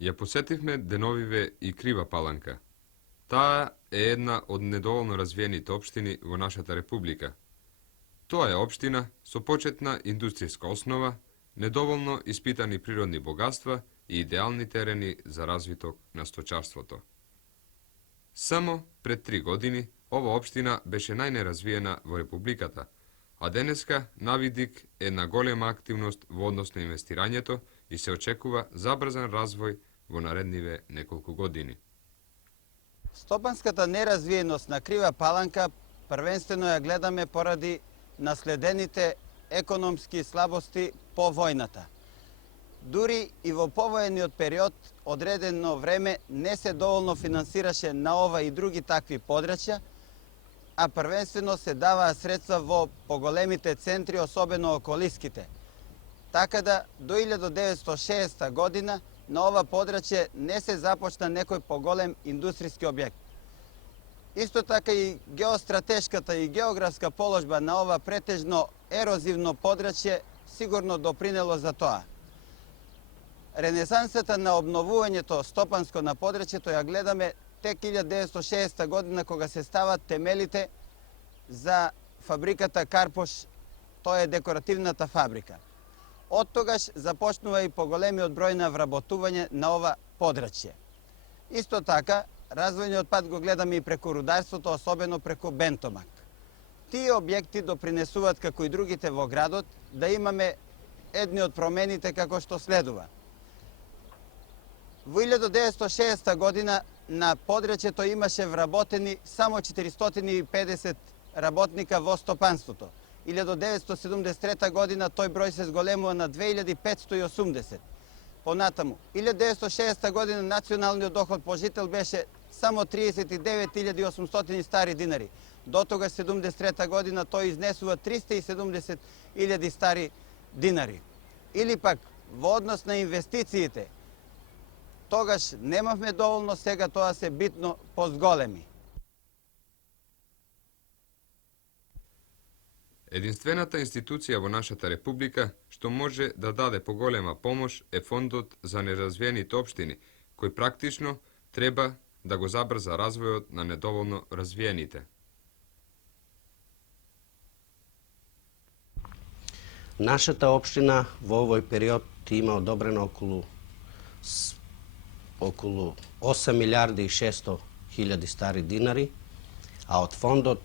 Ја посетивме деновиве и Крива Паланка. Таа е една од недоволно развиените општини во нашата република. Тоа е општина со почетна индустријска основа, недоволно испитани природни богатства и идеални терени за развиток на сточарството. Само пред 3 години ова општина беше најнеразвиена во републиката, а денеска навидик е една голема активност во однос на инвестирањето и се очекува забрзан развој во наредниве неколку години. Стопанската неразвиеност на Крива Паланка првенствено ја гледаме поради наследените економски слабости по војната. Дури и во повоениот период, одредено време, не се доволно финансираше на ова и други такви подрачја, а првенствено се даваа средства во поголемите центри, особено околиските. Така да до 1960 година на ова подрачје не се започна некој поголем индустријски објект. Исто така и геостратешката и географска положба на ова претежно ерозивно подрачје сигурно допринело за тоа. Ренесансата на обновувањето стопанско на подрачјето ја гледаме тек 1960 година кога се стават темелите за фабриката Карпош, тоа е декоративната фабрика. Од тогаш започнува и поголемиот број на вработување на ова подрачје. Исто така, развојниот пат го гледаме и преку рударството, особено преку Бентомак. Тие објекти допринесуваат, како и другите во градот, да имаме едни од промените како што следува. Во 1960 година на подрачјето имаше вработени само 450 работника во стопанството. 1973 година тој број се зголемува на 2580. Понатаму, 1960 година националниот доход по жител беше само 39.800 стари динари. До тога 73 година тој изнесува 370.000 стари динари. Или пак, во однос на инвестициите, тогаш немавме доволно, сега тоа се битно позголеми. Единствената институција во нашата република што може да даде поголема помош е Фондот за неразвиените општини, кој практично треба да го забрза развојот на недоволно развиените. Нашата општина во овој период има одобрено околу 8 милиарди и 600 хиляди стари динари, а од фондот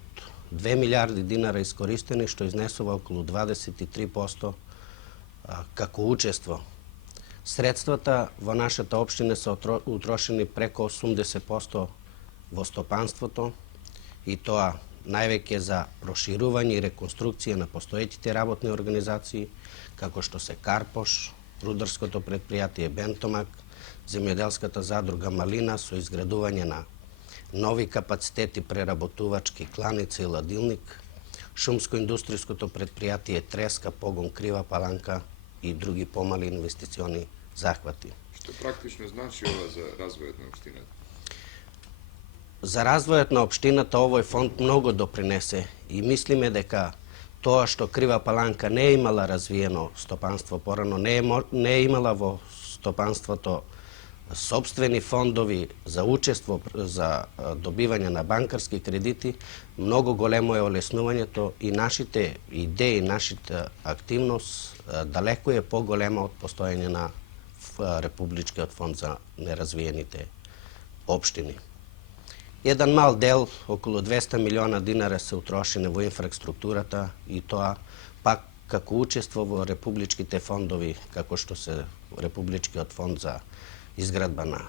2 милиарди динара искористени, што изнесува околу 23% како учество. Средствата во нашата општина се утрошени преко 80% во стопанството, и тоа највеќе за проширување и реконструкција на постоеќите работни организации, како што се Карпош, рударското предпријатие Бентомак, земјоделската задруга Малина со изградување на нови капацитети преработувачки кланица и ладилник, шумско-индустријското предпријатие Треска, погон Крива Паланка и други помали инвестициони захвати. Што практично значи ова за развојот на општината? За развојот на општината овој фонд многу допринесе и мислиме дека тоа што Крива Паланка не е имала развиено стопанство порано, не е имала во стопанството сопствени фондови за учество, за добивање на банкарски кредити, многу големо е олеснувањето и нашите идеи, нашата активност далеко е поголема од постоење на Републичкиот фонд за неразвиените општини. Еден мал дел, околу 200 милиона динара се утрошени во инфраструктурата и тоа пак како учество во републичките фондови, како што се Републичкиот фонд за изградба на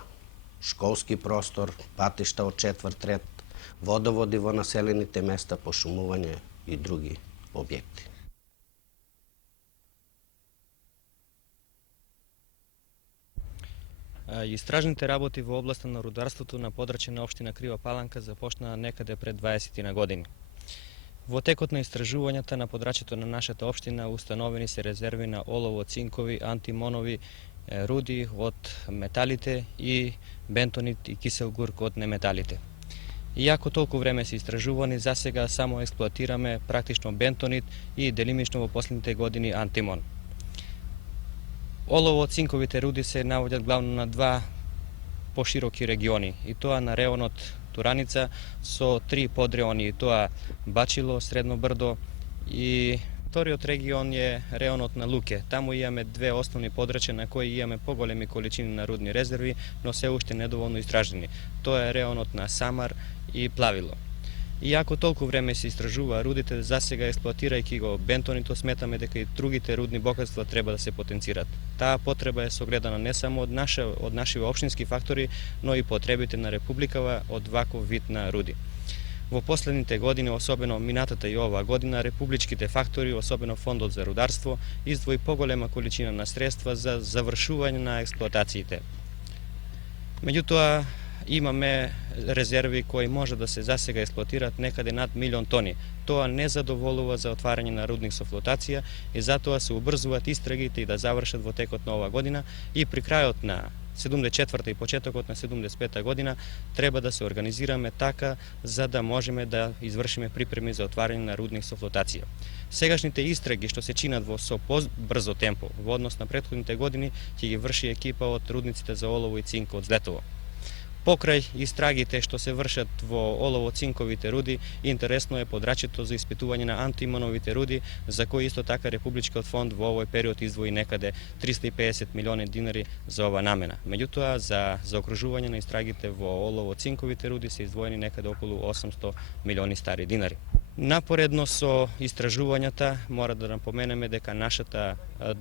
школски простор, патишта од четврт ред, водоводи во населените места, пошумување и други објекти. Истражните работи во областа на рударството на подрачје на општина Крива Паланка започнаа некаде пред 20 на години. Во текот на истражувањата на подрачјето на нашата општина установени се резерви на олово, цинкови, антимонови, руди од металите и бентонит и кисел гурк од неметалите. Иако толку време се истражувани, засега само експлоатираме практично бентонит и делимично во последните години антимон. Олово, цинковите руди се наводят главно на два пошироки региони, и тоа на реонот Тураница со 3 подреони, и тоа Бачило, Средно Брдо и вториот регион е реонот на Луке. Таму имаме 2 основни подрачја на кои имаме поголеми количини на рудни резерви, но се уште недоволно истражени. Тоа е реонот на Самар и Плавило. Иако толку време се истражува рудите, засега експлоатирајќи го бентонито, сметаме дека и другите рудни богатства треба да се потенцират. Таа потреба е согледана не само од нашиве општински фактори, но и потребите на Републикава од ваков вид на руди. Во последните години, особено минатата и оваа година, републичките фактори, особено Фондот за рударство, издвои поголема количина на средства за завршување на експлоатациите. Меѓутоа, имаме резерви кои може да се засега експлоатираат некаде над 1.000.000 тони. Тоа не задоволува за отварање на рудник со флотација и затоа се убрзуваат истрагите и да завршат во текот на оваа година и при крајот на 74-та и почетокот на 75-та година треба да се организираме така за да можеме да извршиме припреми за отварање на рудник со флотација. Сегашните истраги што се чинат со побрзо темпо во однос на претходните години ќе ги врши екипа од рудниците за олово и цинк од Злетово. Покрај истрагите што се вршат во олово-цинковите руди, интересно е подрачјето за испитување на антимоновите руди, за кои исто така Републичкиот фонд во овој период издвои некаде 350 милиони динари за ова намена. Меѓутоа, за заокружување на истрагите во олово-цинковите руди се издвоени некаде околу 800 милиони стари динари. Напоредно со истражувањата, мора да напоменеме дека нашата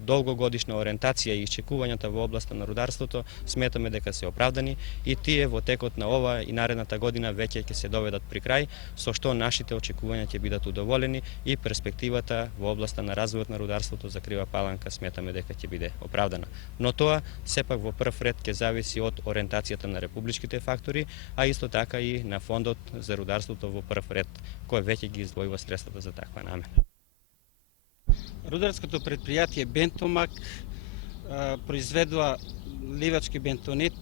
долгогодишна ориентација и исчекувањата во областа на рударството сметаме дека се оправдани и тие во текот на ова и наредната година веќе ќе се доведат при крај, со што нашите очекувања ќе бидат удоволени и перспективата во областа на развојот на рударството за Крива Паланка сметаме дека ќе биде оправдана. Но тоа сепак во прв ред ќе зависи од ориентацијата на републичките фактори, а исто така и на Фондот за рударството во прв ред, кој веќе ги издвојува средствата за таква намена. Рударското предпријатие Бентомак произведува ливачки бентонит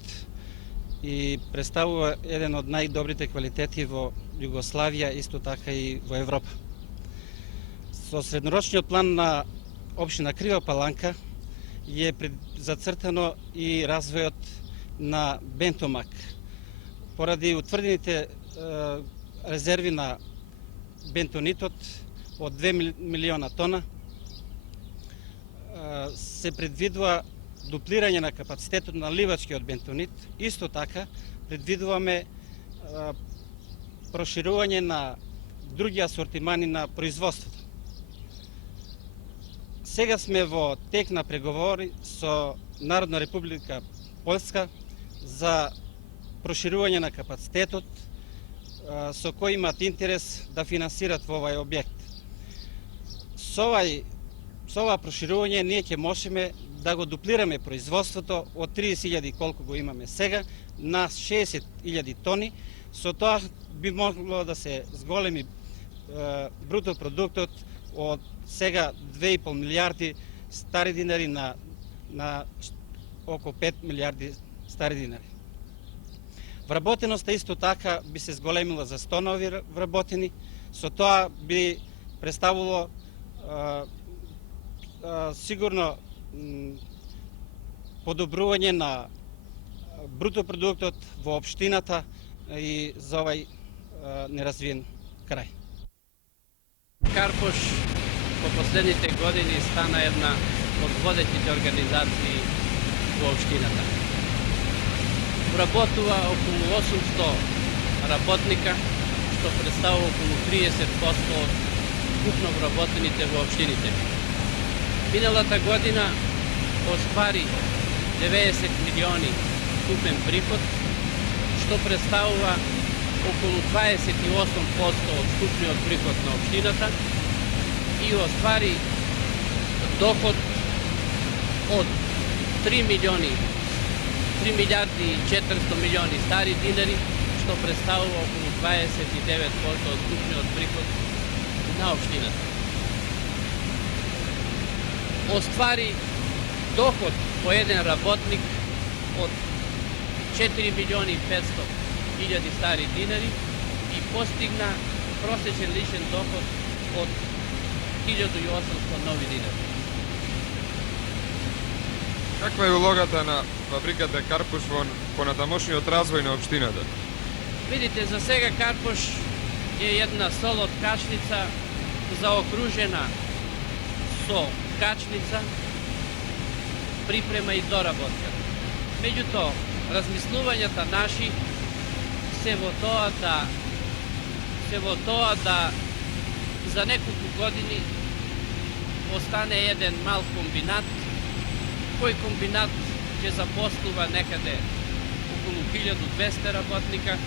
и представува еден од најдобрите квалитети во Југославија, исто така и во Европа. Со среднорочниот план на општина Крива Паланка е зацртано и развојот на Бентомак. Поради утврдените резерви на бентонитот од 2 милиона тона, се предвидува дуплирање на капацитетот на ливачкиот бентонит. Исто така предвидуваме проширување на други асортимани на производството. Сега сме во тек на преговори со Народна република Полска за проширување на капацитетот со кои имат интерес да финансират во овај објект. Со ова проширување ние ќе можеме да го дуплираме производството од 30.000 колку го имаме сега на 60.000 тони. Со тоа би могло да се зголеми бруто продуктот од сега 2,5 милијарди стари динари на околу 5 милијарди стари динари. Вработеноста исто така би се зголемила за 100 нови вработени. Со тоа би представило сигурно подобрување на бруто продуктот во општината и за овај неразвиен крај. Карпош во последните години стана една од водеќите организации во општината. Вработува околу 800 работника, што представува околу 30% од купно вработените во општините. Миналата година оствари 90 милиони купен приход, што представува околу 28% од купниот приход на општината и оствари доход од 3 милијарди и 400 милиони стари динари, што представува околу 29% од купниот приход на општината. Оствари доход по еден работник од 4 милиони 500 илјади стари динари и постигна просечен личен доход од 1800 нови динари. Каква е улогата на фабриката Карпуш во понатамошниот развој на општината? Видите, за сега Карпуш е една солод качница заокружена со качница, припрема и доработка. Меѓутоа, размислувањата наши се во тоа да за неколку години остане еден мал комбинат, кој комбинат ќе запослува некаде околу 1200 работника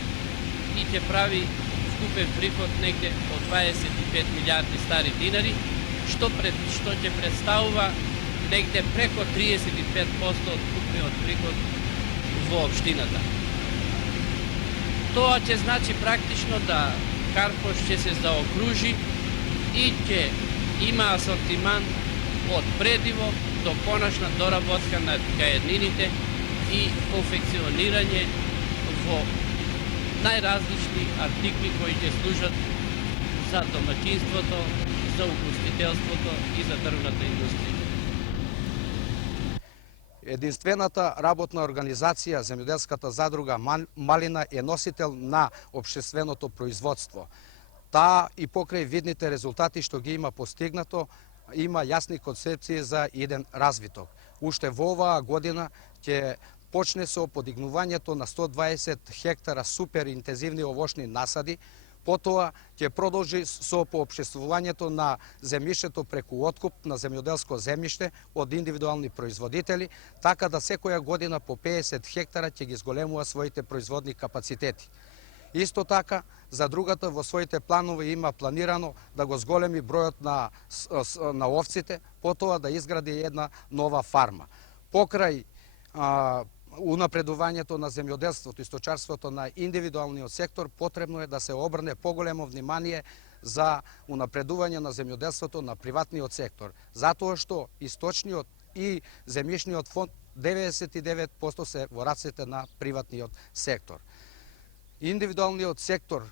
и ќе прави вкупен приход негде од 25 милиарди стари динари, што ќе представува негде преко 35% од вкупниот приход во општината. Тоа ќе значи практично да Карпуш ќе се заокружи и ќе има асортиман од предиво до конечна доработка на ткаенините и конфекционирање во најразлични артикли кои ќе служат за домаќинството, за угостителството и за дрвната индустрија. Единствената работна организација, земјоделската задруга Малина, е носител на општественото производство. Таа и покрај видните резултати што ги има постигнато, има јасни концепции за еден развиток. Уште во оваа година ќе почне со подигнувањето на 120 хектара супер интензивни овошни насади, потоа ќе продолжи со поопштествувањето на земјиштето преку откуп на земјоделско земјиште од индивидуални производители, така да секоја година по 50 хектара ќе ги зголемува своите производни капацитети. Исто така, задругата во своите планови има планирано да го зголеми бројот на овците, потоа да изгради една нова фарма. Покрај унапредувањето на земјоделството и сточарството на индивидуалниот сектор, потребно е да се обрне поголемо внимание за унапредување на земјоделството на приватниот сектор, затоа што источниот и земјишниот фонд 99% се во рацете на приватниот сектор. Индивидуалниот сектор,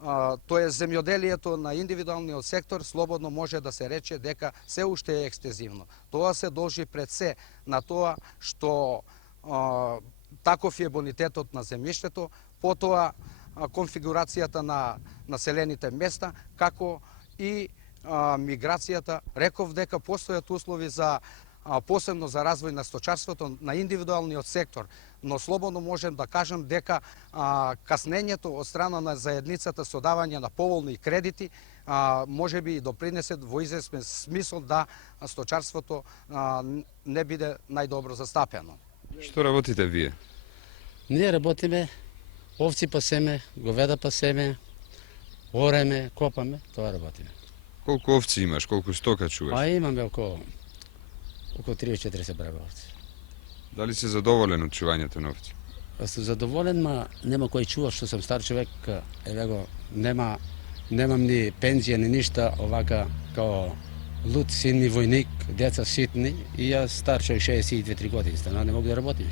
тоа е земјоделието на индивидуалниот сектор, слободно може да се рече дека се уште е екстезивно. Тоа се должи пред се на тоа што таков е бонитетот на земјиштето, потоа конфигурацијата на населените места, како и миграцијата. Реков дека постојат услови за посебно за развој на сточарството на индивидуалниот сектор, но слободно можем да кажем дека каснењето од страна на заедницата со давање на поволни кредити може би и допринесе во известен смисол да сточарството не биде најдобро застапено. Што работите вие? Ние работиме овци пасеме, говеда пасеме, ореме, копаме, тоа работиме. Колку овци имаш, колку стока чуваш? Имаме околу 30-40 браба овци. Дали си задоволен од чувањето на овци? Сум задоволен, ма нема кој чува, што сум стар човек, немам ни пензија, ни ништа, овака као луд синни војник, деца ситни, и јас стар човек 62-3 години, не мога да работим.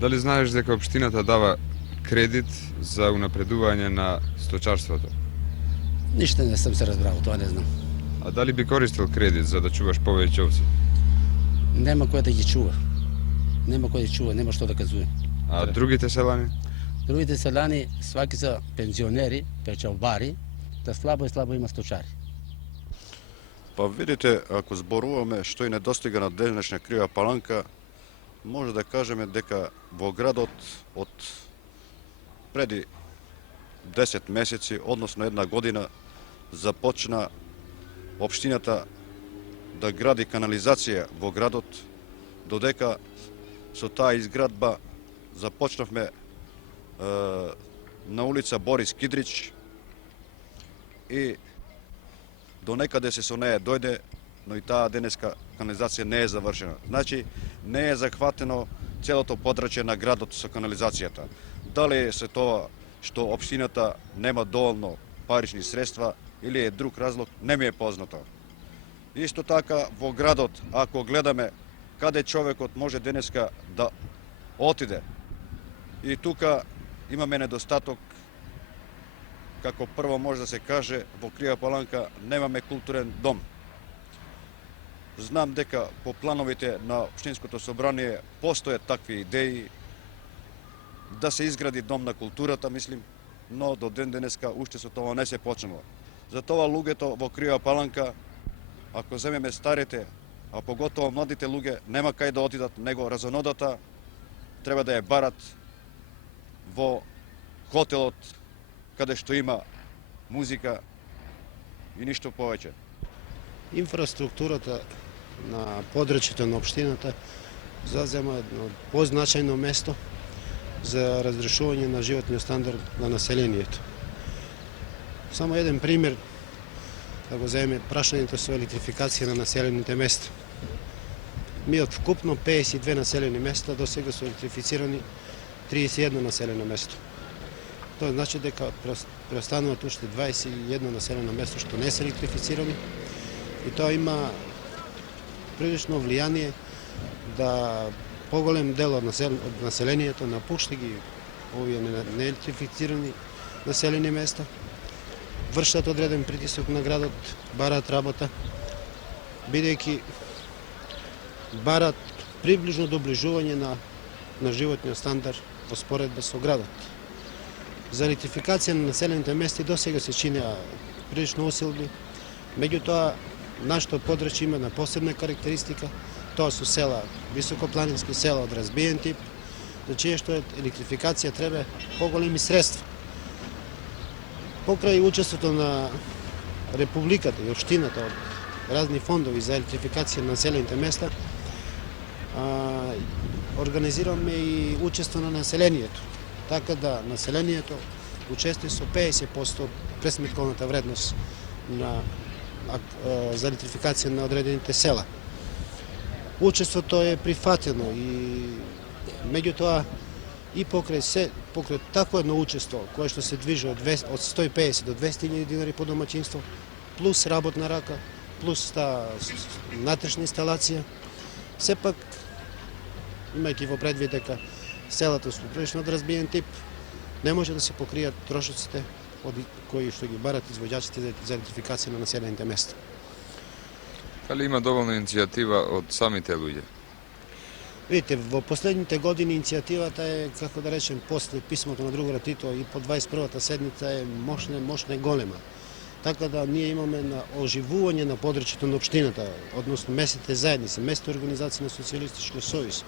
Дали знаеш дека општината дава кредит за унапредување на сточарството? Ништо не сум се разбрал, тоа не знам. А дали би користил кредит за да чуваш повеќе овци? Нема кој да ги чува. Нема кој да чува, нема што да казуе. А другите селани? Другите селани сваки се пензионери, печалбари, да слабо и слабо има сточари. Па видите, ако зборуваме што и недостига на денешна Крива Паланка, може да кажеме дека во градот од преди 10 месеци, односно една година, започна општината да гради канализација во градот, додека со таа изградба започнавме на улица Борис Кидрич и до некаде се со неја дојде, но и таа денеска канализација не е завршена. Значи, не е захватено целото подрачје на градот со канализацијата. Дали се тоа што општината нема доволно парични средства или е друг разлог, не ми е познато. Исто така во градот, ако гледаме каде човекот може денеска да отиде, и тука имаме недостаток, како прво може да се каже, во Крива Паланка немаме културен дом. Знам дека по плановите на Општинското собрание постојат такви идеи да се изгради дом на културата, мислим, но до ден денеска уште со тоа не се почнало. Затоа луѓето во Крива Паланка, ако земеме старите, а поготово младите луѓе, нема кај да отидат, него разонодата треба да ја барат во хотелот, каде што има музика и ништо повеќе. Инфраструктурата на подрачјето на општината зазема едно позначајно место за разрешување на животниот стандард на населението. Само еден пример, да го земеме прашањето со електрификација на населените места. Ми од вкупно 52 населени места до сега се електрифицирани 31 населено место. Тоа значи дека преостануваат уште 21 населено место што не се електрифицирани и тоа има прилично влијание да поголем дел од населението напушта ги овие неелектрифицирани населени места, вршат одреден притисок на градот, бараат работа, бидејќи барат приближно доближување на животниот стандард во споредба со градот. За електрификација на населените места досега се чинеа прилично усилби, меѓутоа нашето подрачје има на посебна карактеристика, тоа се села, високопланински села од разбиен тип, за чие што електрификација треба поголеми средства. Покрај учеството на Републиката и општината од разни фондови за електрификација на населените места, организираме и учество на населението, така да населението учествува со 50% пресметковната вредност за електрификација на одредените села. Учеството е прифатено и меѓутоа и покрај такво едно учество кое што се движи од 150 до 200.000 динари по домаќинство, плюс работна рака, плюс натрешна инсталација, сепак имајќи во предвид дека селата се прилично од разбиен тип, не може да се покријат трошоците кои што ги барат извоѓачите за електрификација на населените места. Дали има доволно иницијатива од самите луѓе? Видите, во последните години иницијативата е, како да речем, после писмото на другарот Тито и по 21-та седница е мощна и голема. Така да ние имаме на оживување на подрачјето на општината, односно местните заедници, местните организации на Социјалистичкиот сојуз,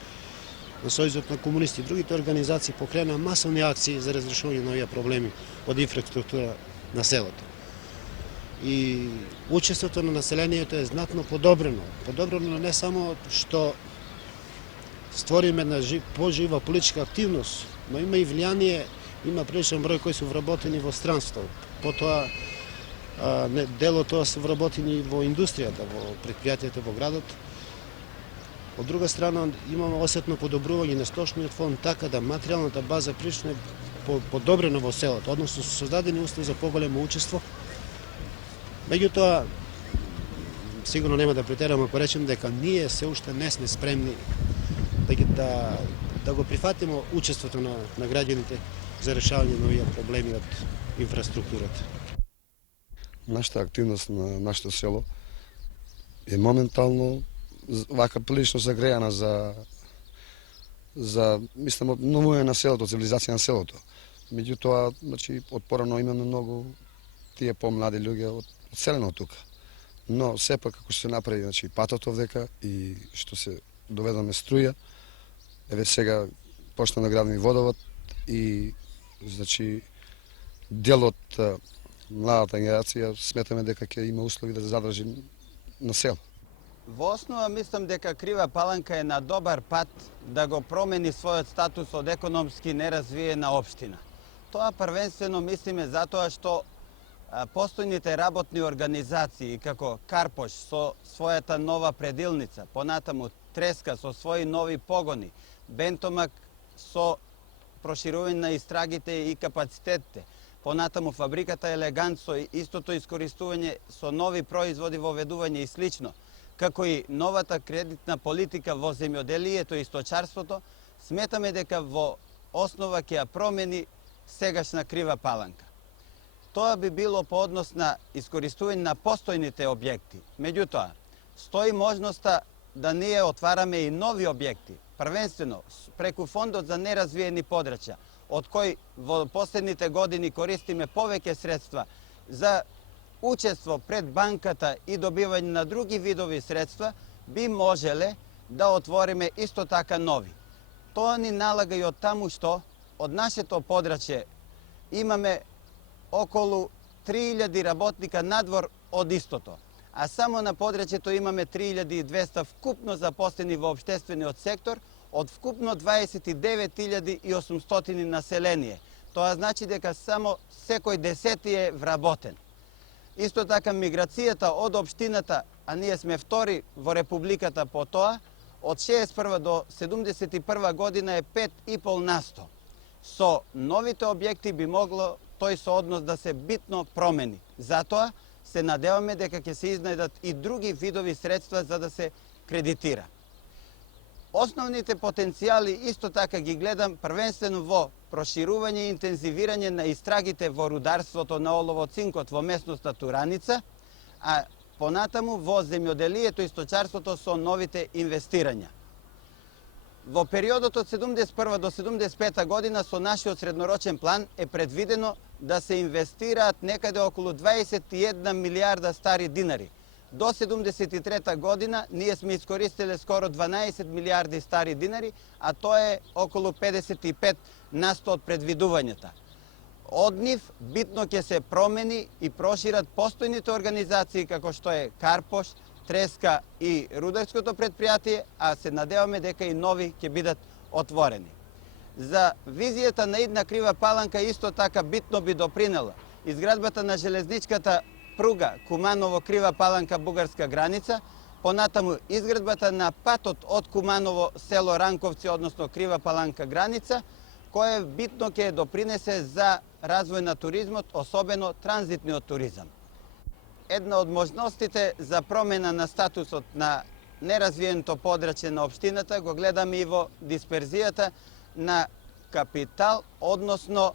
на Сојузот на комунисти и другите организации покрена масовни акции за разрешување на овие проблеми од инфраструктура на селото. И учеството на населението е знатно подобрено. Подобрено не само што створиме една пожива политичка активност, но има и влијание, има приличен број кои се вработени во странство. Потоа дел од тоа се вработени во индустријата, во предпријатијата во градот. Од друга страна имаме осетно подобрување на сточниот фонд, така да материјалната база прилично е подобрена во селото, односно се создадени услови за поголемо учество. Меѓутоа, сигурно нема да претерам ако речем дека ние се уште не сме спремни да го прифатиме учеството на граѓаните за решавање на овие проблеми од инфраструктурата. Нашата активност на нашето село е моментално вака прилично загрејана за мислам обновување на селото, цивилизација на селото. Меѓутоа, значи од порано имаме многу тие помлади луѓе од селено тука. Но сепак како што се направи, значи патот овдека и што се доведоме струја, еве сега почна да градиме водовод и значи дел од младата генерација сметаме дека ќе има услови да се задржи на село. Во основа мислам дека Крива Паланка е на добар пат да го промени својот статус од економски неразвиена општина. Тоа првенствено мислиме затоа што постојните работни организации како Карпош со својата нова предилница, понатаму Треска со своји нови погони, Бентомак со проширување на истрагите и капацитетите, понатаму фабриката Елегант со истото искористување со нови производи, воведување и слично, како и новата кредитна политика во земјоделието и сточарството, сметаме дека во основа ќе ја промени сегашна Крива Паланка. Тоа би било по однос на искористување на постојните објекти. Меѓутоа, стои можноста да ние отвараме и нови објекти, првенствено преку фондот за неразвиени подрачја, од кој во последните години користиме повеќе средства за учество пред банката и добивање на други видови средства, би можеле да отвориме исто така нови. Тоа ни налага и од таму што од нашето подрачје имаме околу 3000 работника надвор од истото, а само на подрачјето имаме 3200 вкупно запослени во општествениот сектор, од вкупно 29800 население. Тоа значи дека само секој 10 е вработен. Исто така миграцијата од општината, а ние сме втори во Републиката по тоа, од 61 до 71 година е 5,5%. Со новите објекти би могло тој сооднос да се битно промени. Затоа се надеваме дека ќе се изнајдат и други видови средства за да се кредитира. Основните потенцијали исто така ги гледам првенствено во проширување и интензивирање на истрагите во рударството на олово-цинкот во местноста Тураница, а понатаму во земјоделието и сточарството со новите инвестирања. Во периодот од 71 до 75 година со нашиот среднорочен план е предвидено да се инвестираат некаде околу 21 милиарда стари динари. До 73 година ние сме искористиле скоро 12 милиарди стари динари, а тоа е околу 55% од предвидувањата. Од нив битно ќе се промени и прошират постојните организации како што е Карпош, Треска и Рударското предпријатие, а се надеваме дека и нови ќе бидат отворени. За визијата на идна Крива Паланка исто така битно би допринела изградбата на железничката пруга Куманово-Крива Паланка-бугарска граница, понатаму изградбата на патот од Куманово село Ранковци, односно Крива Паланка граница, кој битно ќе допринесе за развој на туризмот, особено транзитниот туризам. Една од можностите за промена на статусот на неразвиеното подрачје на општината го гледаме и во дисперзијата на капитал, односно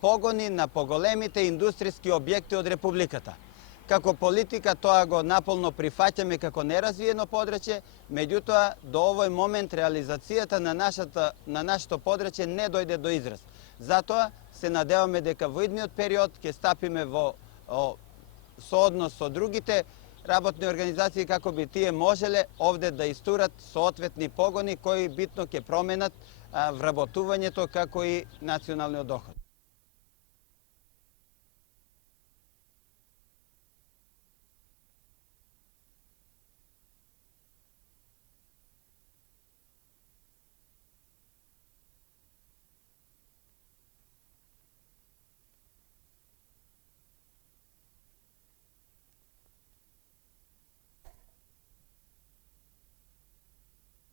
погони на поголемите индустријски објекти од Републиката. Како политика тоа го наполно прифаќаме како неразвиено подрачје, меѓутоа до овој момент реализацијата на нашето подрачје не дојде до израз. Затоа се надеваме дека во идниот период ќе стапиме во сооднос со другите работни организации како би тие можеле овде да истурат соодветни погони кои битно ќе променат вработувањето како и националниот доход.